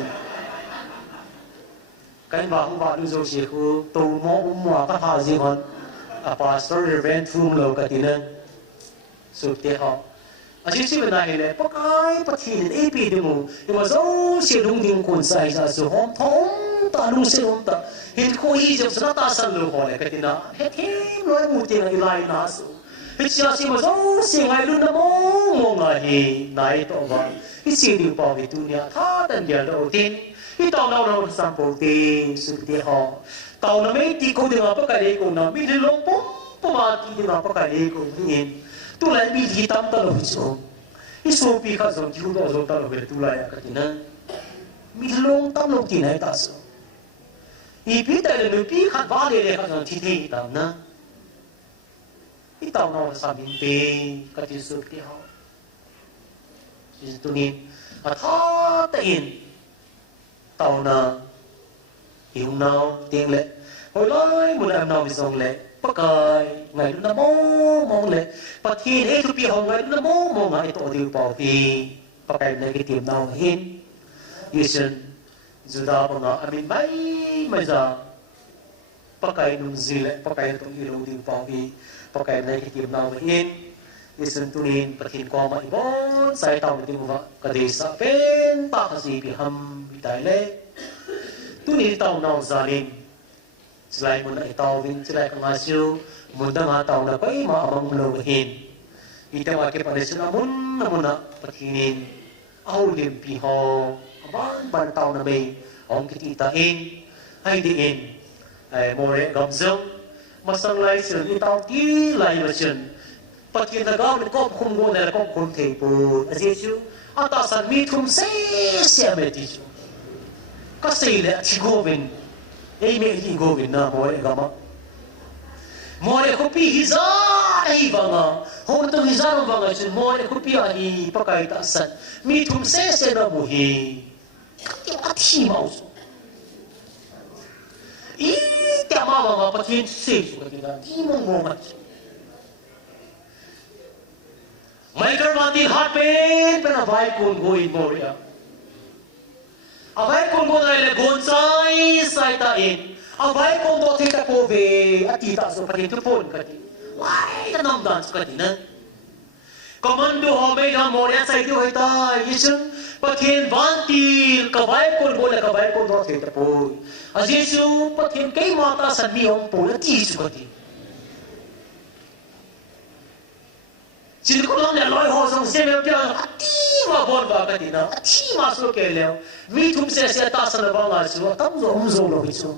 kai ba hu ba lu zo si ku to mo mo ka ha zi hon a pastor event fum lo ka tina su te ho a si si na hi le pakai pathin e pi de mu i ma zo si lung ding kun sai sa su hom thong ta lung se om ta hin ko hi jam sa ta san lo ho le ka tina he loi mu te na ilai na su he chia si ma zo si ngai lu na mo nga hi nai to ba hi si ding pa vi tu nya tha tan dia lo tin hi tao nào sam po te su te ho tao na me ti ko de ma pa ka le ko na mi de long po po ma ti de ma pa ka le ko nin tu lai mi hi tam ta lo hi so isu pi kha zong ju do zo ta lo be tu la ya ka tina mi long tam lo ti nai ta so i pi ta le pi kha ba le kha zong ti thi ta na i tao no sa bin pe ka ti su ti ho ji tu ni a tha ta in tao na yêu nào tiếng lệ hồi lối một em nào bị song lệ bắc cài ngày lúc nào mong lệ bắc thiên ấy chụp hồng ngày lúc nào mong ngày tổ điều bảo vì bắc cài này cái tiệm nào hin Yesun juda bằng ngã amin mấy giờ bắc cài nung gì lệ bắc cài tổ điều điều bảo vì bắc cài này cái tiệm nào hin Yesun tunin bắc thiên qua mai bốn sai tàu đi mua cái gì sa bên bắc gì bị hầm bị tai lệ tu ni tàu nào gia đình, selain muốn ai tàu vinh, selain kang siêu, muốn đăng hạ tàu là quấy mà ông lâu hin, ite wa ke pada suna mun na pakinin, au lim pi ho, ban tàu na bay, ông kita in, hay đi in, more gom zong, masang lai sườn đi tàu tí lai mà sườn, pakin na gao ni kop khum go na kop khum thei pu, azisu, atasan mi thum se me ti chu. Kasi le si Govin, eh may hindi Govin na more gama. More kopi hiza ay banga, hong to hiza no banga sin more kopi ay pakai tasan. Mi thum se na buhi. Ati mauso. I tama banga patin se su katina. Di mo mat. Mai karmati hat pen pena vai kun goin more ya. Avai kung mo na gonsai sai ta in. Avai kung do thita po ve atita so pati tupon kati. Why ta nam dance kati na? Komando ho me na mo ya sai tu ta Yesu pathin vanti kavai kung mo na kavai kung do thita po. As Yesu pathin kay mata san mi om po na ti su kati. Sino ko lang na loy ho song se me pya ma bon ba ka tina thi ma so ke leo mi thum se ta sa na ba nga su tam zo um zo lo hi so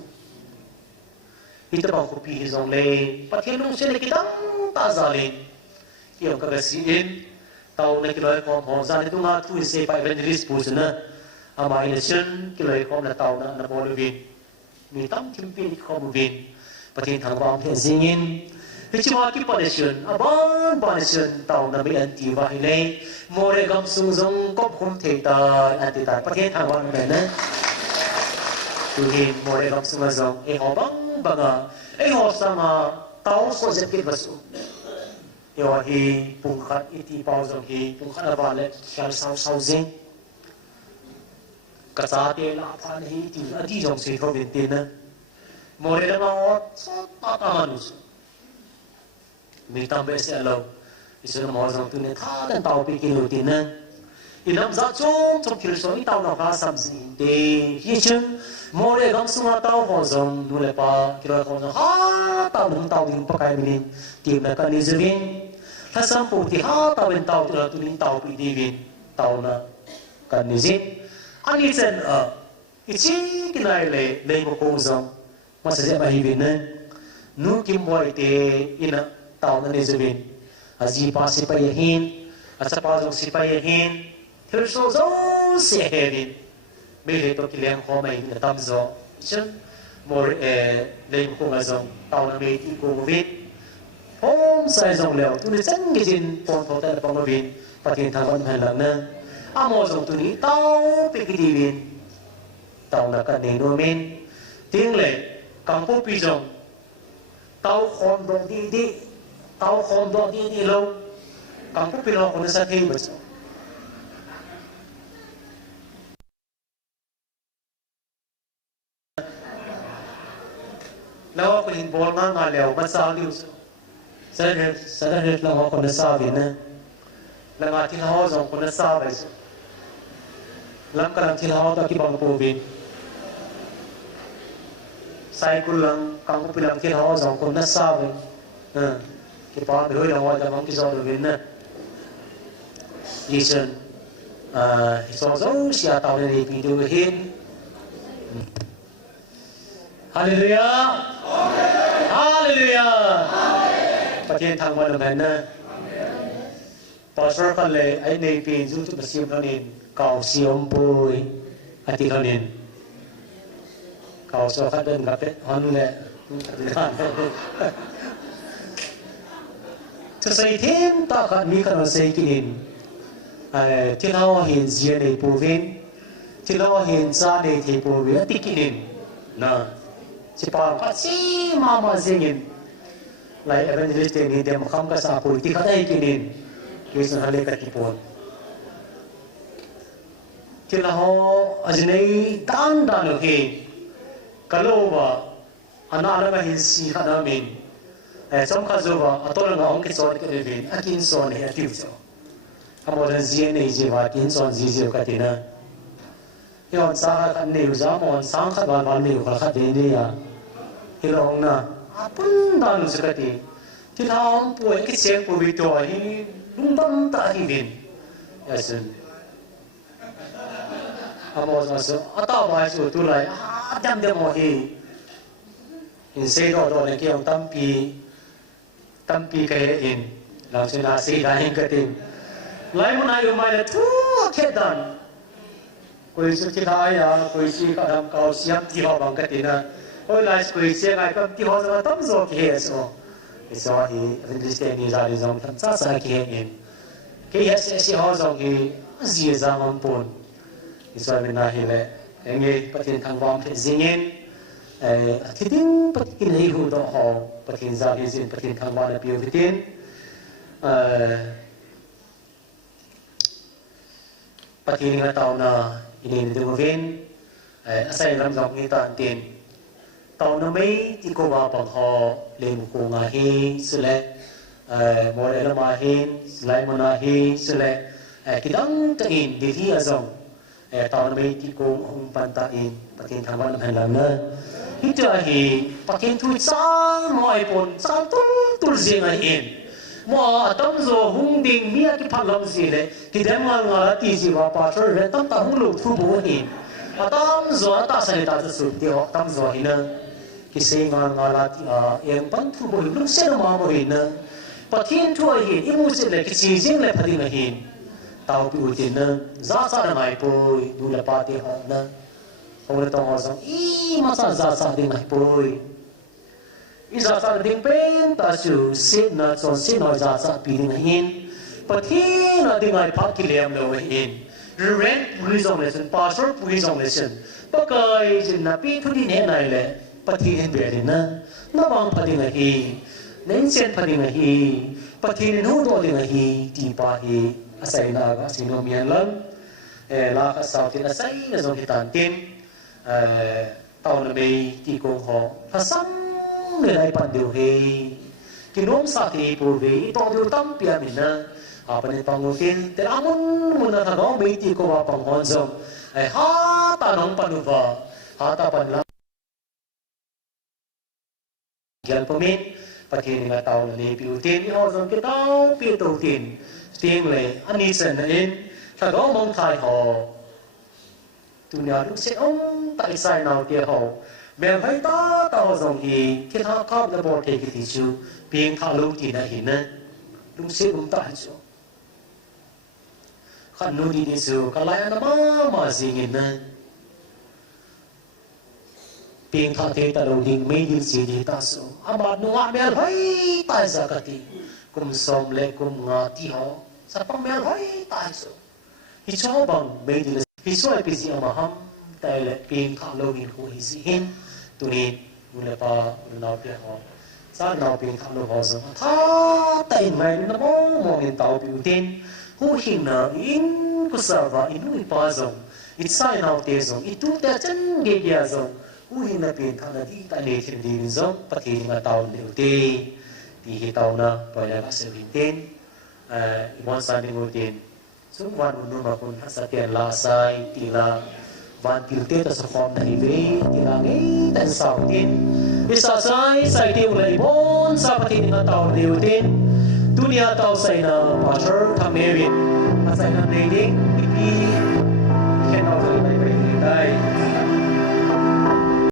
ita ba ko pi zong le pa the nung se le ki dang ta za le yo ka ga si in tau na ki loi ko ho za ne tu nga tu se pa evangelist pu na ama ina chen ki loi ko na tau na bo lo vin mi tam kim pi ko bu vin pa the thang ba phe zingin Hicima ki panisyon, aban panisyon tao na may antiwa hilay, more gam sungzong kop kum teta antita paket hangwan na tuhin more gam sungzong hobang banga ho sama tao so zepit basu yo hi pungkat iti pauzong hi pungkat abale shal sau zing kasate la phan hi ti adi jong se tho vintina more na ot so tatamanus mi tambe se alo isu na mo zong tu ne tha dan tao pi ki lu tin na inam za chong chong kil so i tao na ka sam si de hi chung mo le gam sunga tao ho zong nu le pa ki ro ho zong ha tao nung tao ding pa kai min tim na ka ni zin tha sam pu ti ha tao ben tao tu nin tao pi di vin tao na ka ni zin ani chen ichi ki nai le mo ko zong ma sa je ba hi vin na nu kim boy te ina tao na nizubin azi pa si payahin at sa pasok si payahin hirso zo si herin may leto kiliang ko may natamzo siya more layong ko nga zong tao na may ti ko muvin hom sa zong leo tunay sang gizin pon na pangmavin pati tangwan halang na amo zong tunay tao pikitibin tao na kaninumin tingle kampo pizong tao kondong di tao khom do di lo kang pu pilo ko sa thei bas lawa ko in bol nga leo ba sa liu sa he lawa ko na sa vi na la nga ti ho zong ko na sa bas lam ka lang ti ho ta ki bang pu vin sai kun lang kang ko pilang ki ho jong kun na sa ve ki pa de la wa da mang ki zo de vin na listen so zo sia tao le pi du hin hallelujah hallelujahประเทศทางวันละแผ่นนะพอสระกันเลยไอ้ในปีจุดประสิทธิ์เท่านี้เก่าเสียมปุยอาทิตย์เท่านี้เก่าสระกันเดินกับฮันเลยจะใส่เทมตาขัดมีขนาดใส่กินที่เราเห็นเสียในปูวินที่เราเห็นซาในเทปูวินติกินนะสิปางก็ซีมาเสียงlai evangelist ni dem kham ka sa pui ti khatai kinin kisun hale ka tipon kila ho ajnei dan dan he kaloba ana ala hin si khada min som kha zoba atol nga ong ki son ke vin akin son he atiu so amodan zien nei je wa kin son ji je ka tina yon sa kha nei za mon sang kha ban nei kha kha de ni ya hilong na apun dan sekati tinam puai ke siang puai to hi lumbam ta hi vin yasun amos maso ata ba su tu lai adam de mo hi in se do ne ke tampi ke in lang sina se ga hin ka tin lai mun ayu mai le thu ke dan koi su ki lai ya koi si ka dam kau siam ti ho bang ka tin na ôi lại quỳ xe ngày cầm tiêu hoa ra tấm rồi kia so so thì Christian ni ra đi dòng thằng cha sa kia em cái hết sẽ hoa dòng thì gì ra mắm bồn thì so bên này là anh ấy bắt tiền thằng vong thì riêng em thì tin bắt tiền hay hụt đó họ bắt tiền ra thì riêng bắt tiền thằng vong là biểu tiền bắt tiền là tàu na ini được viên asal làm dòng như tàn tiền tàu nó mấy thì cô vào bằng họ lên một cô ngài hi sửa lại mỗi lần mà hin lại mà na hi sửa lại cái đăng cái in đi thi ở dòng tàu nó mấy thì cô không bàn ta in bắt tiền tham quan làm làm nữa hít thở hi bắt tiền thui sang mọi bồn sang tung riêng ở in mà tâm rồi hung đình mía cái phát lâm gì đấy cái đêm mà ngà tí gì vào bà chơi rồi tâm ta hung lục thu bố hin tâm rồi ta sẽ ta sẽ sụt tiêu tâm rồi hin nữa kisi nga la ti yang pan thu bo lu se ma mo hin na pathin thu hi imu se le kisi jing le phadi na hin tau pi utin na za sa na mai poi du la pa ti ha na ong le tong sang I ma sa za sa ding mai poi I za sa ding pen ta su se na chon se no za sa pi ding hin pathin na ding ai pa ki lem lo hin rent reason lesson pastor reason lesson pa kai jin na pi thu di ne nai le pati hen beri na nawang pati ngahi nensen pati ngahi pati nu do di ngahi ti pa hi asai na ga sino mian lang la ka sau ti asai na zong hitan tin tao na bei ti ko ho pasam le lai pan deu he ki nom sa ti pu ve to du tam pia min na apa ni pangu tin te amun mun na ga bei ti ko wa pang hon zong ha ta nong panu va ha ta pan la gian pomin patin nga tao ni piu tin ho zong ke tao pi tu tin tiếng le ani sen in ta go mong thai ho tu nya lu se ong tai sai nào tia ho be hai ta tao zong hi ke tha ka na bo te ki ti chu ping tha lu ti na hin na lu se ta chu khan nu di ni su ka lai na ma zing in na ping tha te ta lo ding me ding si di ta so ama nu a mel hai tai za ka ti kum som le kum nga ti ho sa pang mel hai tai so hi cho bang me di hi so ai pi si ama ham tai le ping tha lo ding ho hi si hin tu ni mu le pa na pe ho sa na ping tha lo ho so tha tai mai na mo mo in tao pi tin hu hin na in ku sa va in nu pa zo it sai na te zo itu ta chen ge ya zo ui na pin thang na di ta ne thiên đi zong pati ma tao đều ti ti hi tao na poi la se bin tin imon sa ni mo tin sung wan nu ma kun sa tian la sai ti la van tirte ta sa form na hive tinangi tan sautin isa sai ti ulai bon sa patin nga taw deutin dunia taw sai na pastor thamewin asai na ding ipi